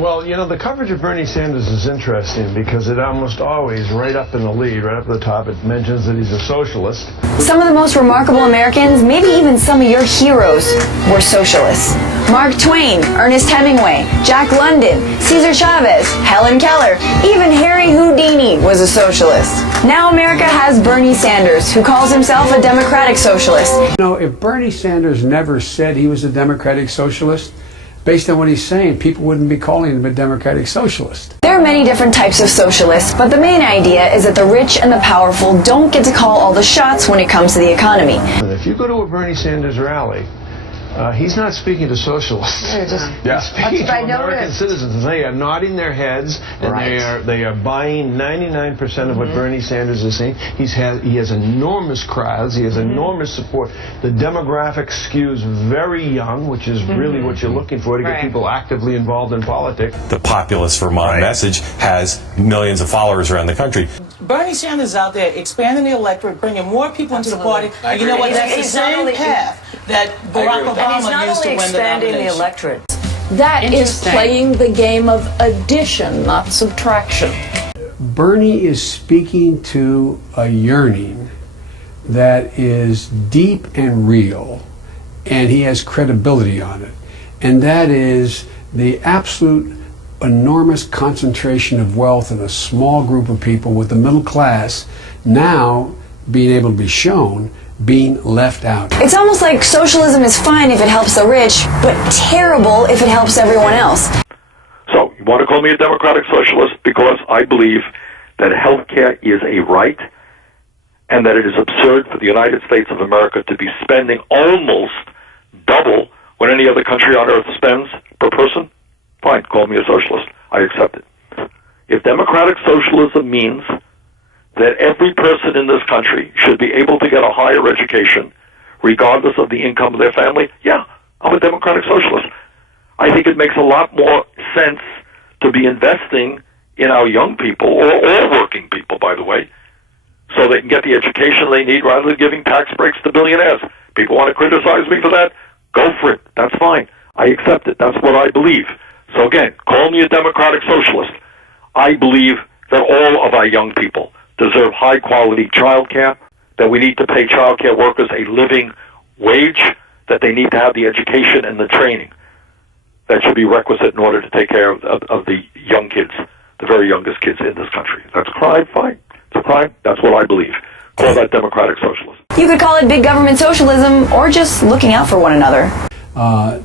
Well, you know, the coverage of Bernie Sanders is interesting because it almost always, right up in the lead, right up at the top, it mentions that he's a socialist. Some of the most remarkable Americans, maybe even some of your heroes, were socialists. Mark Twain, Ernest Hemingway, Jack London, Cesar Chavez, Helen Keller, even Harry Houdini was a socialist. Now America has Bernie Sanders, who calls himself a democratic socialist. You know, if Bernie Sanders never said he was a democratic socialist, based on what he's saying, people wouldn't be calling him a democratic socialist. There are many different types of socialists, but the main idea is that the rich and the powerful don't get to call all the shots when it comes to the economy. If you go to a Bernie Sanders rally, he's not speaking to socialists. He's speaking to American citizens. They are nodding their heads, and they are buying 99% of what Bernie Sanders is saying. He has enormous crowds. He has enormous support. The demographic skews very young, which is really what you're looking for to get people actively involved in politics. The populist Vermont message has millions of followers around the country. Bernie Sanders is out there expanding the electorate, bringing more people into the party. And you know what? That's the same path that Barack Obama used to win the nomination. The electorate. That is playing the game of addition, not subtraction. Bernie is speaking to a yearning that is deep and real, and he has credibility on it. And that is the absolute enormous concentration of wealth in a small group of people, with the middle class now being able to be shown being left out. It's almost like socialism is fine if it helps the rich, but terrible if it helps everyone else. So, you want to call me a democratic socialist because I believe that health care is a right and that it is absurd for the United States of America to be spending almost double what any other country on earth spends per person. Fine, call me a socialist. I accept it. If democratic socialism means that every person in this country should be able to get a higher education regardless of the income of their family, yeah, I'm a democratic socialist. I think it makes a lot more sense to be investing in our young people, or all working people, by the way, so they can get the education they need rather than giving tax breaks to billionaires. People want to criticize me for that? Go for it. That's fine. I accept it. That's what I believe. So again, call me a democratic socialist. I believe that all of our young people deserve high-quality child care, that we need to pay child care workers a living wage, that they need to have the education and the training that should be requisite in order to take care of the young kids, the very youngest kids in this country. That's a crime, fine. It's a crime. That's what I believe. Call that democratic socialism. You could call it big government socialism or just looking out for one another.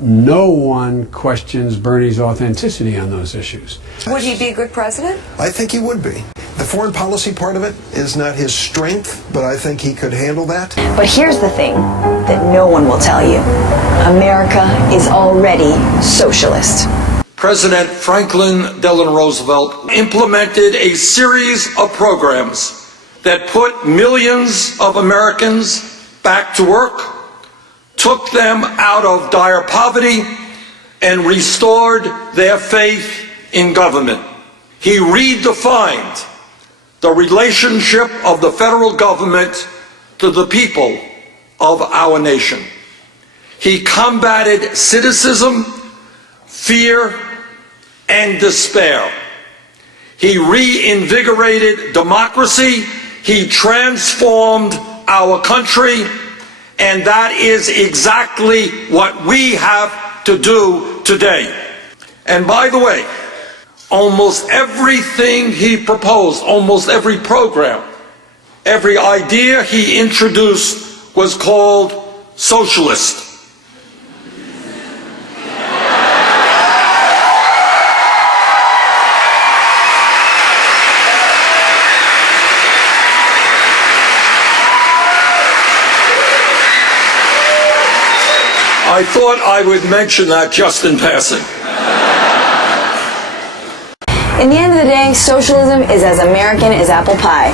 No one questions Bernie's authenticity on those issues. Would he be a good president? I think he would be. The foreign policy part of it is not his strength, but I think he could handle that. But here's the thing that no one will tell you. America is already socialist. President Franklin Delano Roosevelt implemented a series of programs that put millions of Americans back to work, took them out of dire poverty, and restored their faith in government. He redefined the relationship of the federal government to the people of our nation. He combated cynicism, fear, and despair. He reinvigorated democracy. He transformed our country. And that is exactly what we have to do today. And by the way, almost everything he proposed, almost every program, every idea he introduced was called socialist. I thought I would mention that just in passing. In the end of the day, socialism is as American as apple pie.